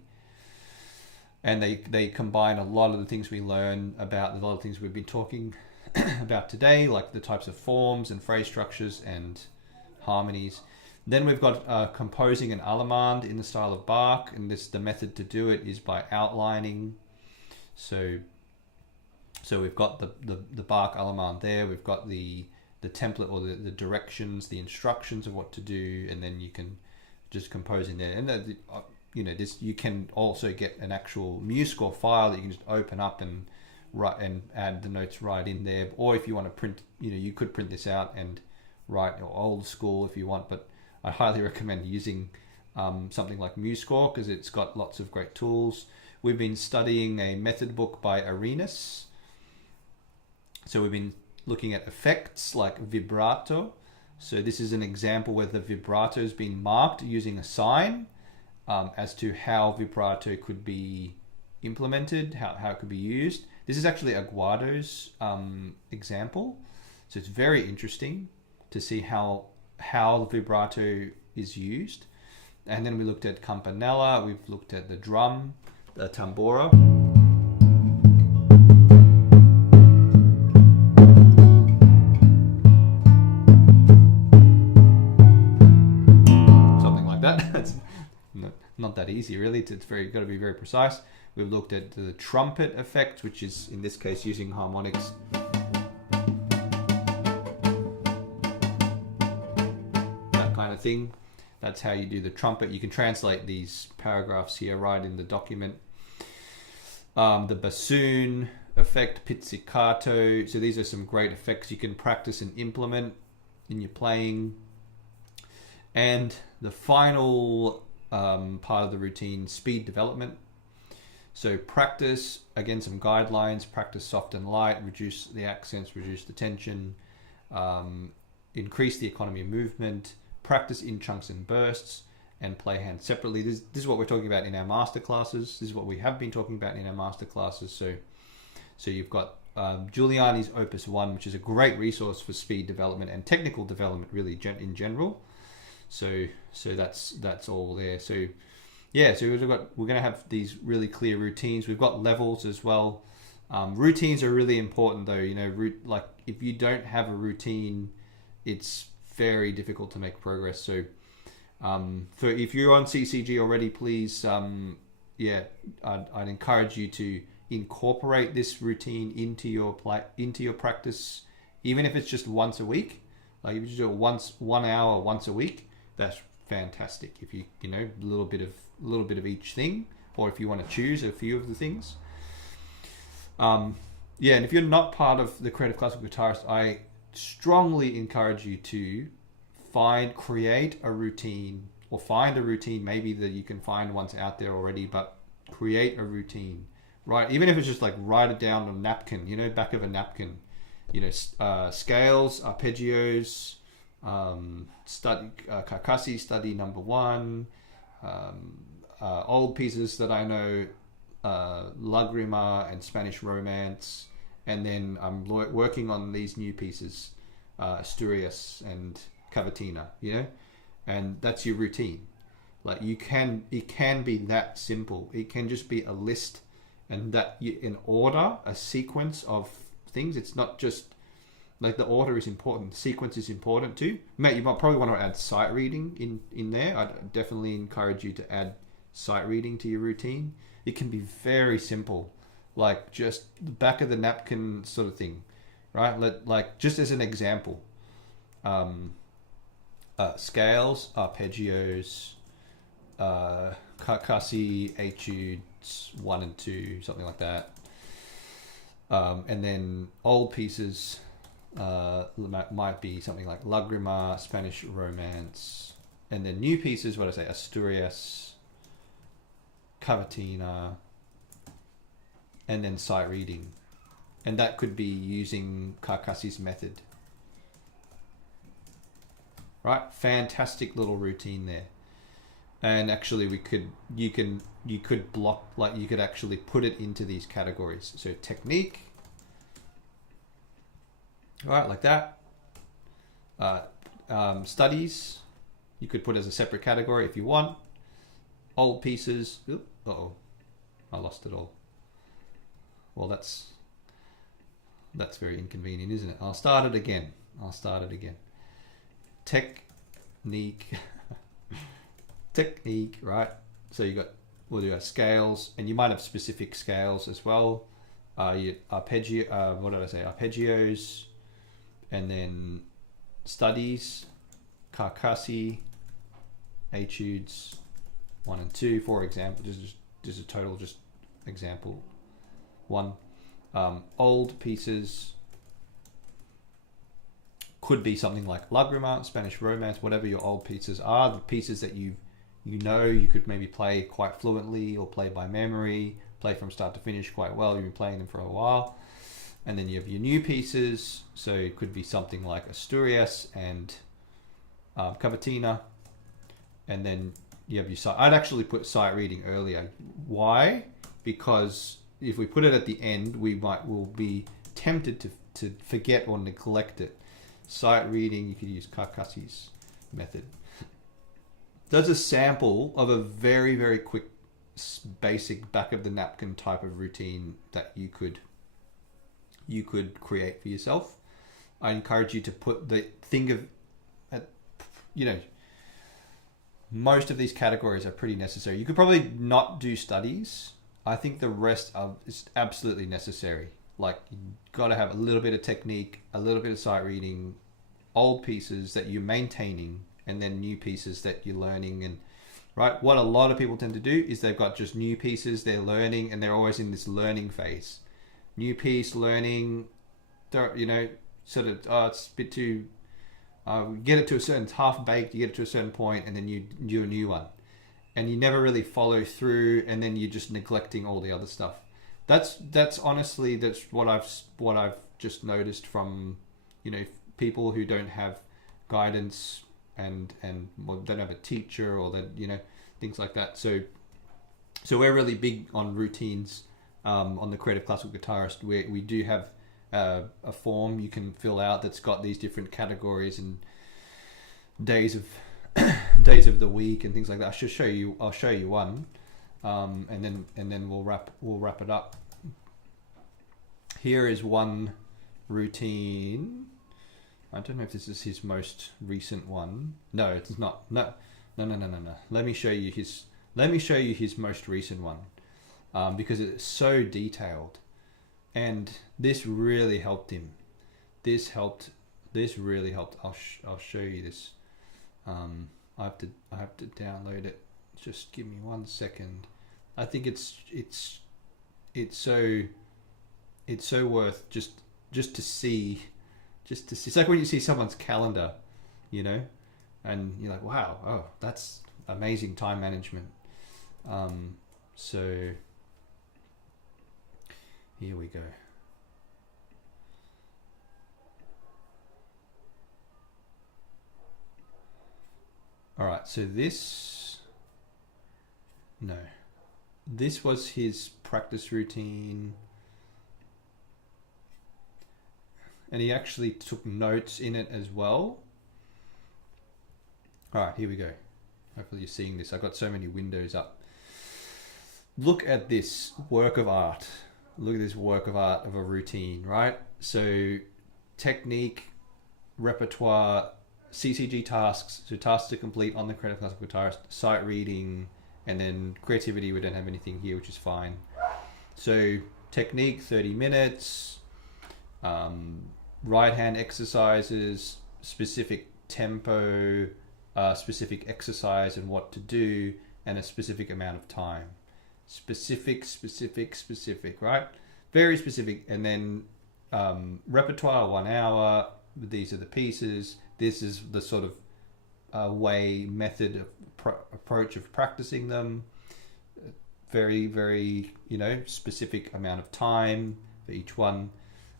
And they combine a lot of the things we learn about, a lot of things we've been talking about today, like the types of forms and phrase structures and harmonies. Then we've got composing an allemande in the style of Bach, and the method to do it is by outlining. So we've got the Bach allemande there. We've got the template, or the directions, the instructions of what to do, and then you can just compose in there. And you can also get an actual MuseScore file that you can just open up and write and add the notes right in there. Or if you want to print, you could print this out and write old school if you want. But I highly recommend using something like MuseScore because it's got lots of great tools. We've been studying a method book by Arenas. So we've been looking at effects like vibrato. So this is an example where the vibrato has been marked using a sign. As to how vibrato could be implemented, how it could be used. This is actually Aguado's example. So it's very interesting to see how the vibrato is used. And then we looked at campanella, we've looked at the drum, the tambora. Something like that. That's not that easy really. It's got to be very precise. We've looked at the trumpet effect, which is in this case using harmonics. That kind of thing. That's how you do the trumpet. You can translate these paragraphs here right in the document. The bassoon effect, pizzicato. So these are some great effects you can practice and implement in your playing. And the final part of the routine, speed development. So practice, again, some guidelines, practice soft and light, reduce the accents, reduce the tension, increase the economy of movement, practice in chunks and bursts, and play hands separately. This is what we're talking about in our master classes. This is what we have been talking about in our master classes. So you've got Giuliani's Opus 1, which is a great resource for speed development and technical development really in general. So that's all there. So yeah, so we're going to have these really clear routines. We've got levels as well. Routines are really important though. Like if you don't have a routine, it's very difficult to make progress. So if you're on CCG already, please, I'd encourage you to incorporate this routine into your practice, even if it's just once a week. Like if you do it 1 hour once a week, that's fantastic. If you a little bit of each thing, or if you want to choose a few of the things. And if you're not part of the Creative Classical Guitarist, I strongly encourage you to create a routine, or find a routine maybe that you can find one's out there already, but create a routine, right? Even if it's just like write it down on a napkin, back of a napkin, scales, arpeggios, study Carcassi study number 1, old pieces that I know Lagrima and Spanish Romance, and then I'm working on these new pieces, Asturias and Cavatina, you know, and that's your routine. Like it can be that simple. It can just be a list, and that you, in order, a sequence of things. It's not just like the order is important. The sequence is important too. Mate, you might probably want to add sight reading in there. I'd definitely encourage you to add sight reading to your routine. It can be very simple, like just the back of the napkin sort of thing, right? Like just as an example, scales, arpeggios, Carcassi, Etudes 1 and 2, something like that. And then old pieces might be something like Lagrima, Spanish Romance, and then new pieces, what did I say, Asturias, Cavatina, and then sight reading. And that could be using Carcassi's method. Right? Fantastic little routine there. And actually you could block, like you could actually put it into these categories. So technique, all right, like that. Studies, you could put as a separate category if you want. Old pieces, uh-oh, I lost it all. Well, that's very inconvenient, isn't it? I'll start it again. Technique. Technique, right? So you got, well, you got scales, and you might have specific scales as well. Arpeggios, and then studies, Carcassi, Etudes 1 and 2, for example. Just a total, just example 1. Old pieces could be something like Lagrima, Spanish Romance, whatever your old pieces are, the pieces that you know you could maybe play quite fluently or play by memory, play from start to finish quite well. You've been playing them for a while. And then you have your new pieces. So it could be something like Asturias and Cavatina. And then you have your sight. I'd actually put sight reading earlier. Why? Because if we put it at the end, will be tempted to forget or neglect it. Sight reading, you could use Carcassi's method. That's a sample of a very, very quick, basic back of the napkin type of routine that you could create for yourself. I encourage you to most of these categories are pretty necessary. You could probably not do studies. I think the rest is absolutely necessary. Like, you got to have a little bit of technique, a little bit of sight reading, old pieces that you're maintaining, and then new pieces that you're learning. And right, what a lot of people tend to do is they've got just new pieces they're learning, and they're always in this learning phase. New piece, learning, sort of, it's a bit too, get it to a certain, it's half baked, you get it to a certain point, and then you do a new one. And you never really follow through, and then you're just neglecting all the other stuff. That's honestly, that's what I've just noticed from, people who don't have guidance and don't have a teacher, or that, things like that. So we're really big on routines. On the Creative Classical Guitarist, we do have a form you can fill out that's got these different categories and days of the week and things like that. I'll show you one, and then we'll wrap it up. Here is one routine. I don't know if this is his most recent one. No, it's not. No. Let me show you his most recent one, because it's so detailed, and this really helped him. This really helped. I'll show you this. I have to download it. Just give me 1 second. I think it's so worth just to see. It's like when you see someone's calendar, and you're like, wow, oh, that's amazing time management. So here we go. All right, so this, no, this was his practice routine. And he actually took notes in it as well. All right, here we go. Hopefully you're seeing this. I've got so many windows up. Look at this work of art. Look at this work of art of a routine, right? So technique, repertoire, CCG tasks, so tasks to complete on the creative classical guitarist, sight reading, and then creativity. We don't have anything here, which is fine. So technique, 30 minutes, right hand exercises, specific tempo, specific exercise and what to do, and a specific amount of time. Specific, right? Very specific. And then repertoire, 1 hour. These are the pieces. This is the sort of method, approach of practicing them. Very, very, specific amount of time for each one.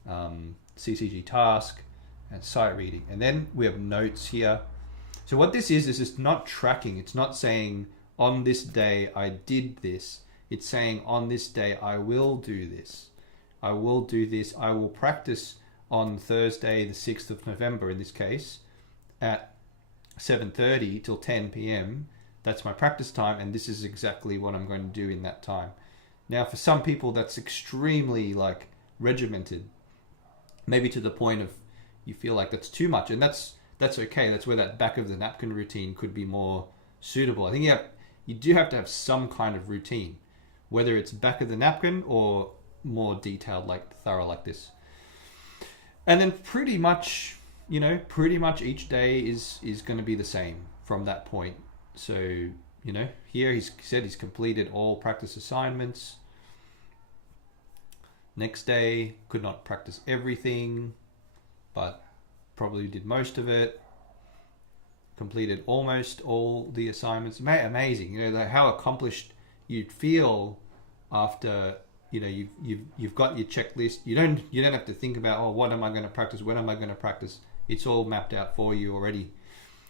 CCG task and sight reading. And then we have notes here. So what this is it's not tracking. It's not saying on this day I did this. It's saying on this day I will do this. I will do this. I will practice on Thursday, the 6th of November in this case, at 7:30 till 10 p.m. That's my practice time, and this is exactly what I'm going to do in that time. Now, for some people, that's extremely regimented, maybe to the point of you feel like that's too much, and that's okay. That's where that back of the napkin routine could be more suitable. I think you do have to have some kind of routine, whether it's back of the napkin or more detailed, thorough like this. And then pretty much each day is going to be the same from that point. So, here he's said he's completed all practice assignments. Next day, could not practice everything, but probably did most of it. Completed almost all the assignments. Amazing, how accomplished you'd feel after you've got your checklist. You don't have to think about, what am I going to practice? When am I going to practice? It's all mapped out for you already.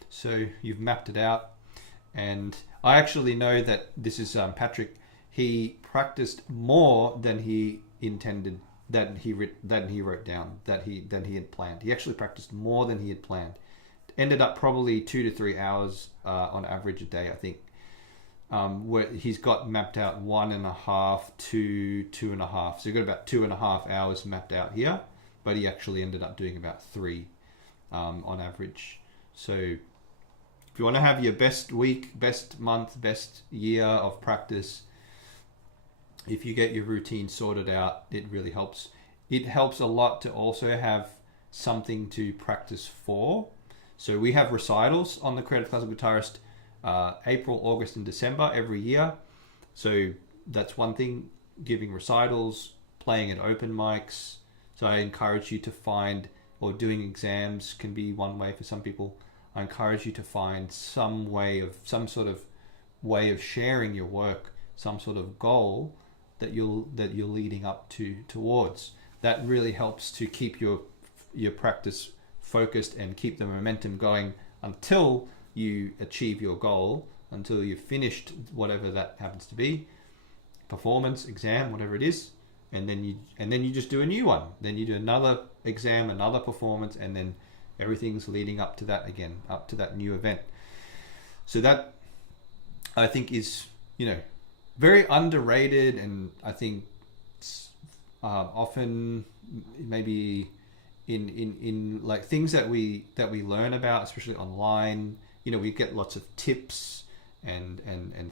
So you've mapped it out. And I actually know that this is Patrick. He practiced more than he intended, than he wrote down, than he had planned. He actually practiced more than he had planned. Ended up probably 2 to 3 hours on average a day, I think. Where he's got mapped out 1.5 to 2.5. So you've got about 2.5 hours mapped out here, but he actually ended up doing about 3 on average. So if you want to have your best week, best month, best year of practice, if you get your routine sorted out, it really helps. It helps a lot to also have something to practice for. So we have recitals on the Creative Classical Guitarist April, August, and December every year. So that's one thing, giving recitals, playing at open mics. So I encourage you to find, or doing exams can be one way for some people. I encourage you to find some sort of way of sharing your work, some sort of goal that you're leading up towards. That really helps to keep your practice focused and keep the momentum going until you achieve your goal, until you've finished whatever that happens to be, performance, exam, whatever it is, and then you just do a new one. Then you do another exam, another performance, and then everything's leading up to that again, up to that new event. So that, I think, is very underrated, and I think often maybe in like things that we learn about, especially online. We get lots of tips and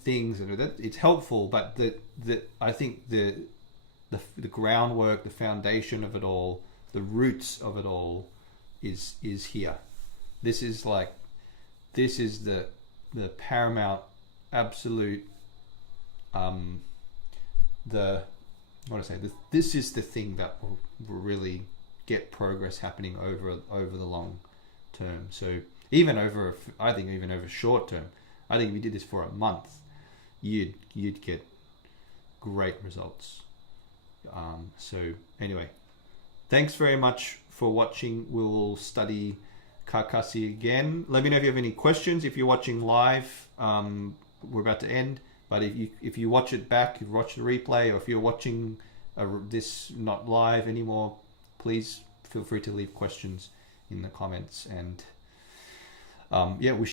things, and that it's helpful, but I think the groundwork, the foundation of it all, the roots of it all is here. This is the paramount, absolute, this is the thing that will really get progress happening over the long term. So even over short term, I think if you did this for a month, you'd get great results. So anyway, thanks very much for watching. We'll study Carcassi again. Let me know if you have any questions. If you're watching live, we're about to end. But if you watch it back, you watch the replay, or if you're watching this not live anymore, please feel free to leave questions in the comments. And yeah, we